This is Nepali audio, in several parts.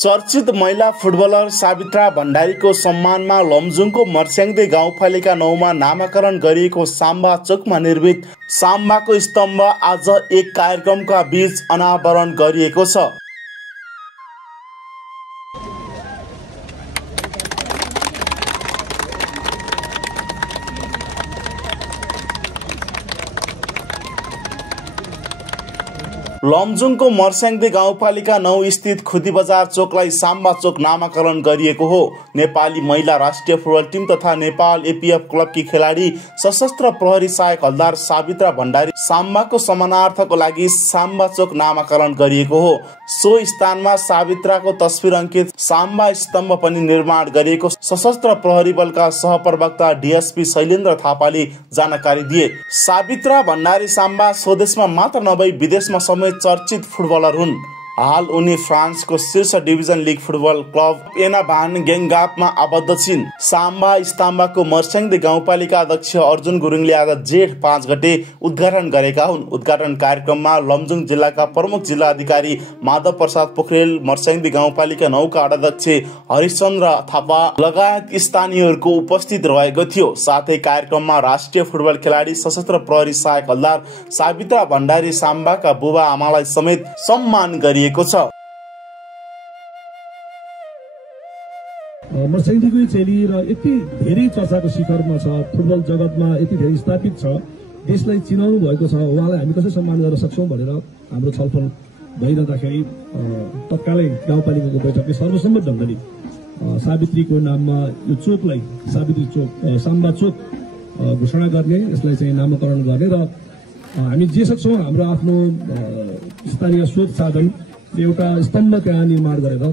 चर्चित महिला फुटबलर सावित्रा भण्डारीको सम्मानमा लमजुङको मर्स्याङ्दे गाउँपालिका 9 मा नामाकरण गरिएको साम्बा चोकमा निर्मित साम्बाको स्तम्भ आज एक कार्यक्रमका बीच अनावरण गरिएको छ। लमजुङको मर्स्याङ्दे गाउँपालिका 9 स्थित खुदी बजार चोकलाई साम्बा चोक नामाकरण गरिएको हो। नेपाली महिला राष्ट्रिय फुटबल टिम तथा नेपाल एपीएफ क्लबकी खेलाडी सशस्त्र प्रहरी सहायक हवल्दार सावित्रा भण्डारी साम्बाको सम्मानार्थको लागि साम्बा चोक नामाकरण गरिएको हो। सो स्थानमा सावित्राको तस्बिर अंकित साम्बा स्तम्भ पनि निर्माण गरिएको सशस्त्र प्रहरी बलका सहप्रवक्ता डीएसपी शैलेन्द्र थापाले जानकारी दिए। सावित्रा भण्डारी साम्बा स्वदेशमा मात्र नभई विदेशमा समेत चर्चित फुटबलर हुन्। हाल उनी फ्रान्सको शीर्ष डिभिजन लिग फुटबल क्लब एना भान गेङ्गापमा आबद्ध छिन्। साम्बा स्तम्भको मर्स्याङ्दे गाउँपालिका अध्यक्ष अर्जुन गुरुङले आज जेठ 5 गते उद्घाटन गरेका हुन्। उद्घाटन कार्यक्रममा लमजुङ जिल्लाका प्रमुख जिल्ला अधिकारी माधव प्रसाद पोखरेल, मर्स्याङ्दे गाउँपालिका 9 का अध्यक्ष हरिश्चन्द्र थापा लगायत स्थानीयहरूको उपस्थित रहेको थियो। साथै कार्यक्रममा राष्ट्रिय फुटबल खेलाडी सशस्त्र प्रहरी सहायक हवल्दार सावित्रा भण्डारी साम्बाका बुबा आमालाई समेत सम्मान गरिएको छ। मर्स्याङ्देकै चेली र यति धेरै चर्चाको शिखरमा छ, फुटबल जगतमा यति धेरै स्थापित छ, देशलाई चिनाउनु भएको छ, उहाँलाई हामी कसरी सम्मान गर्न सक्छौँ भनेर हाम्रो छलफल भइरहँदाखेरि तत्कालै गाउँपालिकाको बैठकले सर्वसम्मत ढङ्गले सावित्रीको नाममा यो चोकलाई सावित्री चोक साम्बा चोक घोषणा गर्ने, यसलाई चाहिँ नामाकरण गर्ने र हामी जे सक्छौँ हाम्रो आफ्नो स्थानीय स्रोत साधन एउटा स्तम्भ त्यहाँ निर्माण गरेर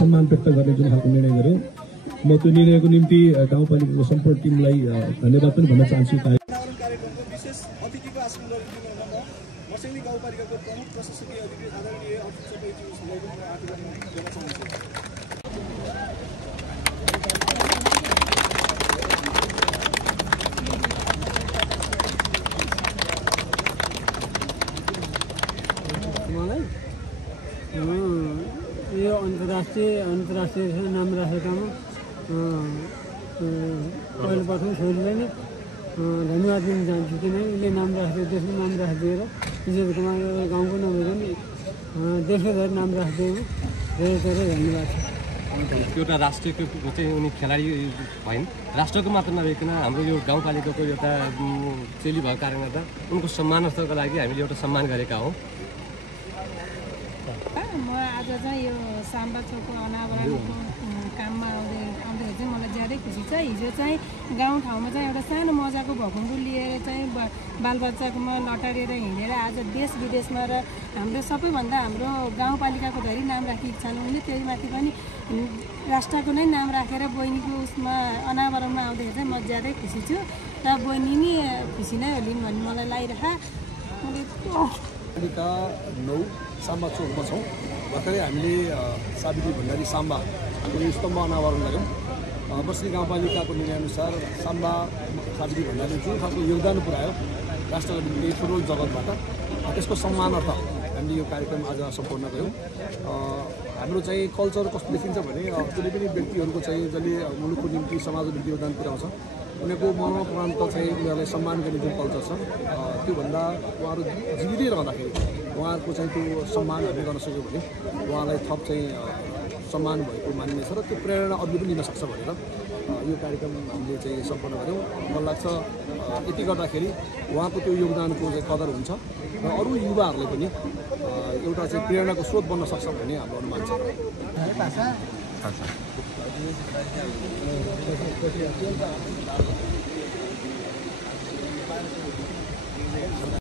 सम्मान व्यक्त गर्ने जुन खालको निर्णय गर्यौँ, म त्यो निर्णयको निम्ति गाउँपालिकाको सम्पूर्ण टिमलाई धन्यवाद पनि भन्न चाहन्छु। कार्यक्रमको विशेष अतिथिको आसन गरिदिनु म मर्स्याङ्दे गाउँपालिकाको प्रमुख प्रशासकीय अधिकारी आदरणीय सबै पनि आशीर्वाद दिन चाहन्छु। यो अन्तर्राष्ट्रिय नाम राखेकामा पहिलोप्रथम छोरीलाई नै धन्यवाद दिन चाहन्छु। किनभने उसले नाम राखेर देशको नाम राखिदिएर इज्जत कमाएर गाउँको नभएर देशको धरि नाम राखिदिएको धेरै धेरै धन्यवाद छ। एउटा राष्ट्रियको चाहिँ उनी खेलाडी भइन्, राष्ट्रको मात्र नभइकन हाम्रो यो गाउँपालिकाको एउटा चेली भएको कारणले गर्दा उनको सम्मानार्थको लागि हामीले एउटा सम्मान गरेका हौँ। म आज चाहिँ यो साम्बा चोकको अनावरणको काममा आउँदाखेरि चाहिँ मलाई ज्यादै खुसी छ। हिजो चाहिँ गाउँठाउँमा चाहिँ एउटा सानो मजाको भकुन्डो लिएर चाहिँ बालबच्चाकोमा लटारेर हिँडेर आज देश विदेशमा र हाम्रो सबैभन्दा हाम्रो गाउँपालिकाको धरि नाम राखेको छन् उनले, त्यही माथि पनि राष्ट्रको नै नाम राखेर बहिनीको उसमा अनावरणमा आउँदाखेरि चाहिँ म ज्यादै खुसी छु र बहिनी नि खुसी नै होलिन् भन्ने मलाई लागिरहेको। पालिका 9 साम्बा चोकमा छौँ। भर्खरै हामीले सावित्री भण्डारी साम्बाको स्तम्भ अनावरण गऱ्यौँ। मर्स्याङ्दे गाउँपालिकाको निर्णयअनुसार साम्बा सावित्री भण्डारीले जुन खालको योगदान पुर्यायो राष्ट्रको निम्ति फुटबल जगतबाट, त्यसको सम्मानार्थ हामीले यो कार्यक्रम आज सम्पन्न गऱ्यौँ। हाम्रो चाहिँ कल्चर कस्तो देखिन्छ भने कुनै पनि व्यक्तिहरूको चाहिँ जसले मुलुकको निम्ति समाजको निम्ति योगदान पुर्याउँछ उनीहरूको मरणोपरान्त चाहिँ उनीहरूलाई सम्मान गर्ने जुन कल्चर छ त्योभन्दा उहाँहरू जीवितै रहँदाखेरि उहाँहरूको चाहिँ त्यो सम्मान हामीले गर्न सक्यौँ भने उहाँलाई थप चाहिँ सम्मान भएको मानिनेछ र त्यो प्रेरणा अरूले पनि लिन सक्छ भनेर यो कार्यक्रम हामीले चाहिँ सम्पन्न गऱ्यौँ। मलाई लाग्छ यति गर्दाखेरि उहाँको त्यो योगदानको चाहिँ कदर हुन्छ र अरू युवाहरूले पनि एउटा चाहिँ प्रेरणाको स्रोत बन्न सक्छ भन्ने हाम्रो अनुमान छ।